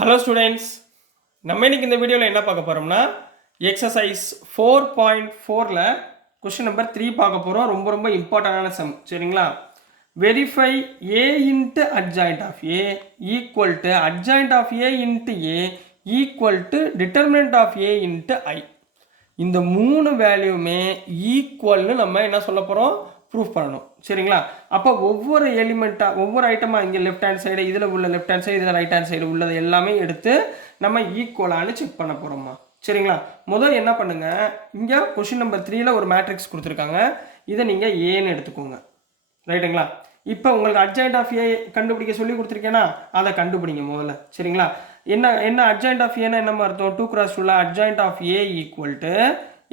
Hello students, நம்ம இன்னைக்கு இந்த வீடியோவில் என்ன பார்க்க போகிறோம்னா எக்ஸசைஸ் 4.4ல் கொஸ்டின் நம்பர் 3 பார்க்க போகிறோம். ரொம்ப ரொம்ப இம்பார்ட்டண்டான சம். சரிங்களா? Verify A into adjoint of A equal to adjoint of A into A equal to determinant of A into I. இந்த மூணு வேல்யூமே ஈக்குவல்னு நம்ம என்ன சொல்ல போகிறோம், ப்ரூஃப் பண்ணணும். சரிங்களா? அப்போ ஒவ்வொரு எலிமெண்ட்டாக ஒவ்வொரு ஐட்டமாக இங்கே லெஃப்ட் ஹேண்ட் சைடு, இதில் உள்ள லெஃப்ட் ஹேண்ட் சைடு, இதில் ரைட் ஹேண்ட் சைடு உள்ளது எல்லாமே எடுத்து நம்ம ஈக்குவலானு செக் பண்ண போகிறோம்மா. சரிங்களா? முதல் என்ன பண்ணுங்க, இங்கே கொஷின் நம்பர் 3ல் ஒரு மேட்ரிக்ஸ் கொடுத்துருக்காங்க. இதை நீங்கள் ஏன்னு எடுத்துக்கோங்க. ரைட்டுங்களா? இப்போ உங்களுக்கு அட்ஜாயிண்ட் ஆஃப் ஏ கண்டுபிடிக்க சொல்லி கொடுத்துருக்கேன்னா அதை கண்டுபிடிங்க முதல்ல. சரிங்களா? என்ன அட்ஜாயிண்ட் ஆஃப் ஏன்னா என்ன அர்த்தம்? 2x2ல adjoint of A equal to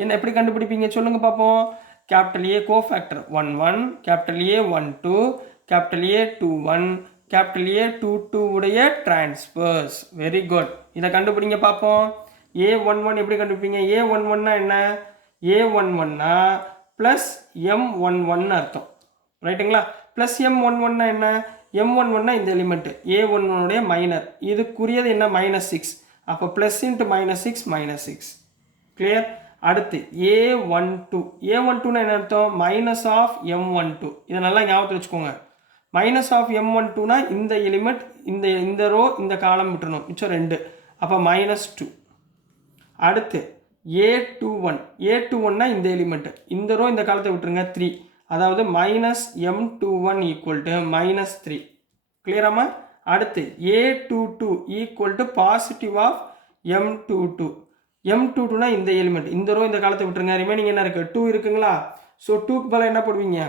என்ன எப்படி கண்டுபிடிப்பீங்க சொல்லுங்க பார்ப்போம். Capital A cofactor 1 1, capital A 1 2, capital A 2 1, capital A 2 2 உடைய டிரான்ஸ்பர்ஸ். Very good. இதை கண்டுபிடிங்க பார்ப்போம். ஏ 1 1 எப்படி கண்டுபிடிப்பீங்க? ஏ 1 1னா என்ன? ஏ 1 1னா ப்ளஸ் எம் 1 1 அர்த்தம். ரைட்டுங்களா? ப்ளஸ் எம் 1 1னா என்ன? எம் 1 1னா இந்த எலிமெண்ட் ஏ 1 1உடைய மைனர், இதுக்குரியது என்ன? -6. அப்போ ப்ளஸ் இன்ட்டு -6 -6. கிளியர்? அடுத்து A12. A12னா என்ன அர்த்தம்? Minus of M12. இதை நல்லா ஞாபகத்தில் வச்சுக்கோங்க. மைனஸ் ஆஃப் M12னா இந்த எலிமெண்ட் இந்த ரோ இந்த காலம் விட்டுறணும், மிச்சம் 2. அப்போ -2. அடுத்து A21. A21னா இந்த எலிமெண்ட் இந்த ரோ இந்த காலத்தை விட்டுருங்க 3. அதாவது -M21 ஈக்குவல் டு -3. கிளியராமா? அடுத்து A22 equal to positive of M22. M22னா இந்த எலிமெண்ட் இந்த ரோ இந்த காலத்தை விட்டுருங்க. ரிமைனிங் என்ன இருக்குது? 2 இருக்குங்களா? ஸோ 2க்கு பதிலாக என்ன போடுவீங்க?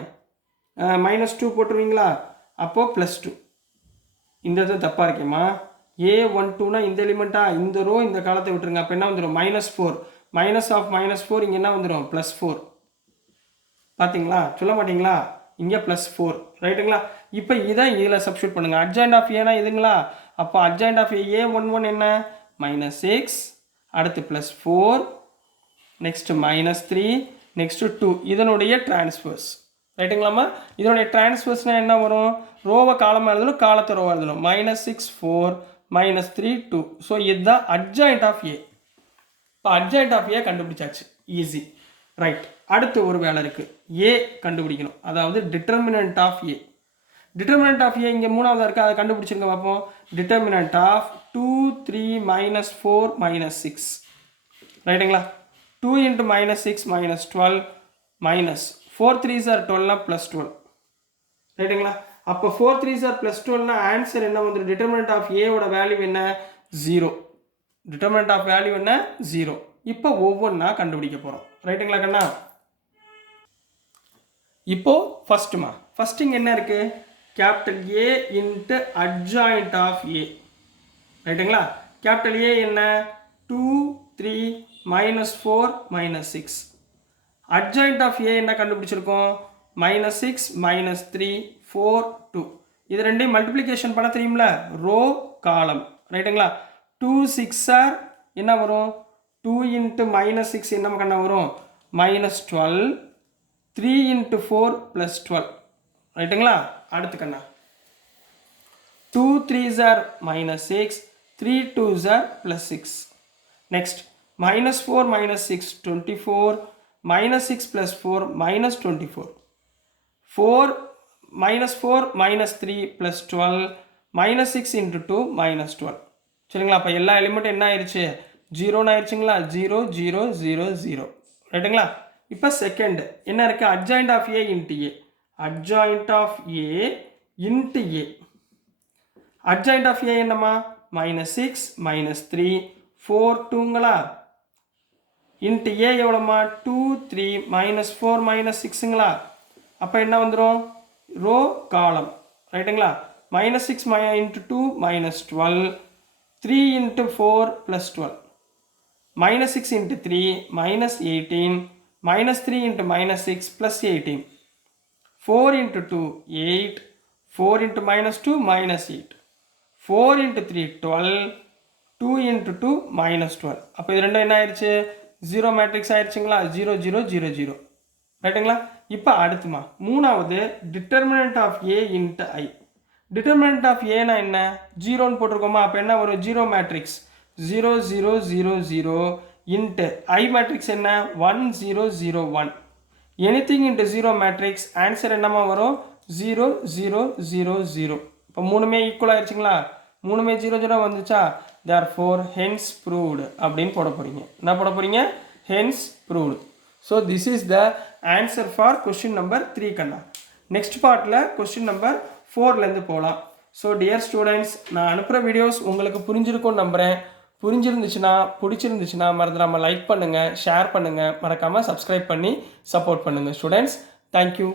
-2 போட்டுருவீங்களா? அப்போது +2. இந்த இடத்துல தப்பாக இருக்கேம்மா. A12னா இந்த எலிமெண்ட்டா இந்த ரோ இந்த காலத்தை விட்டுருங்க. அப்போ என்ன வந்துடும்? -4. மைனஸ் ஆஃப் -4 இங்கே என்ன வந்துடும்? +4. பார்த்தீங்களா? சொல்ல மாட்டிங்களா? இங்கே +4. ரைட்டுங்களா? இப்போ இதை இதில் சப்ஸ்டியூட் பண்ணுங்கள். அட்ஜாயிண்ட் ஆஃப் ஏனா இதுங்களா? அப்போ அட்ஜாயிண்ட் ஆஃப் A11 என்ன? -6. அடுத்து +4, நெக்ஸ்ட் -3, நெக்ஸ்ட் 2. இதனுடைய டிரான்ஸ்ஃபர்ஸ். ரைட்டுங்களாம்மா? இதனுடைய டிரான்ஸ்ஃபர்ஸ்னால் என்ன வரும்? ரோவை காலமாக எழுதணும், காலத்தை ரோவாக எழுதணும். -6 4, -3 2. ஸோ இதுதான் அட்ஜாயிண்ட் ஆஃப் ஏ. இப்போ அட்ஜாயிண்ட் ஆஃப் ஏ கண்டுபிடிச்சாச்சு. ஈஸி. ரைட். அடுத்து ஒரு வேலை இருக்குது. ஏ கண்டுபிடிக்கணும். அதாவது determinant of A. Determinant of A இங்கே மூணாவதாக இருக்குது, அதை கண்டுபிடிச்சிருங்க பார்ப்போம். Determinant of 2 3 -4 -6. ரைட்டுங்களா? 2 × -6 -12 -4 3s are 12னா +12. ரைட்டுங்களா? அப்போ 4 3s are +12னா ஆன்சர் என்ன வந்துடும்? டிட்டர்மினன்ட் ஆஃப் ஏவோட வேல்யூ என்ன? 0. டிட்டர்மினன்ட் ஆஃப் வேல்யூ என்ன? 0. இப்போ ஒவ்வொன்றா கண்டுபிடிக்க போகிறோம். ரைட்டுங்களா கண்ணா? இப்போ ஃபர்ஸ்ட் இங்கே என்ன இருக்குது? Capital A into adjoint of A. ரைட்டுங்களா? கேபிட்டல் ஏ என்ன? 2 3 -4 -6. அட்ஜாயிண்ட் ஆஃப் ஏ என்ன கண்டுபிடிச்சிருக்கோம்? -6 -3 4 2. இது ரெண்டையும் மல்டிப்ளிகேஷன் பண்ண தெரியும்ல? ரோ காலம். ரைட்டுங்களா? 2 6 ஆர் என்ன வரும்? 2 × -6 என்ன கண்ணா வரும்? -12. 3 × 4 +12. ரைட்டுங்களா? அடுத்து கண்ணா 2 3s are -6, 3 2s are +6. Next -4 -6 24, -6 +4 -24. 4 -4 -3 +12, -6 × 2 -12. சரிங்களா? அப்போ எல்லா எலிமெண்ட்டும் என்ன ஆயிடுச்சு? 0ன்னு ஆயிடுச்சுங்களா? 0 0 0 0. ரைட்டுங்களா? இப்போ செகண்ட் என்ன இருக்குது? Adjoint of A into A. Adjoint of A into A. Adjoint of A என்னம்மா? -6 -3 4 2ங்களா? இன்ட்டு ஏ எவ்வளோம்மா? 2 3 -4 -6ங்களா? அப்போ என்ன வந்துடும்? ரோ காலம். ரைட்டுங்களா? -6 × 2 -12, 3 × 4 +12, -6 × 3 -18, -3 × -6 +18, 4 × 2 8, 4 × -2 -8, 4 × 3 12, 2 × 2 -12. அப்போ இது ரெண்டும் என்ன ஆயிடுச்சு? 0 மேட்ரிக்ஸ் ஆயிடுச்சுங்களா? 0 0 0 0. ரைட்டுங்களா? இப்போ அடுத்துமா மூணாவது determinant of A into I. Determinant of ஏனா என்ன, ஜீரோன்னு போட்டிருக்கோமா, அப்போ என்ன வரும், zero matrix 0 0 0 0 into I matrix என்ன 1 0 0 1, anything into zero matrix answer என்னமா வரும் 0 0 0 0. இப்போ மூணுமே ஈக்குவல் ஆயிடுச்சுங்களா, மூணுமே 0 0 வந்துச்சா, therefore hence proved அப்படின்னு போட போகிறீங்க. என்ன போட போகிறீங்க, hence proved. So this is the answer for question number 3 கண்ணா. நெக்ஸ்ட் பார்ட்டில் கொஸ்டின் நம்பர் 4லேருந்து போகலாம். ஸோ டியர் ஸ்டூடெண்ட்ஸ், நான் அனுப்புகிற வீடியோஸ் உங்களுக்கு புரிஞ்சிருக்கும்னு நம்புகிறேன். பிடிச்சிருந்துச்சுன்னா மறந்துடாமல் லைக் பண்ணுங்கள், ஷேர் பண்ணுங்கள், மறக்காமல் சப்ஸ்கிரைப் பண்ணி சப்போர்ட் பண்ணுங்கள் ஸ்டூடெண்ட்ஸ். தேங்க்யூ.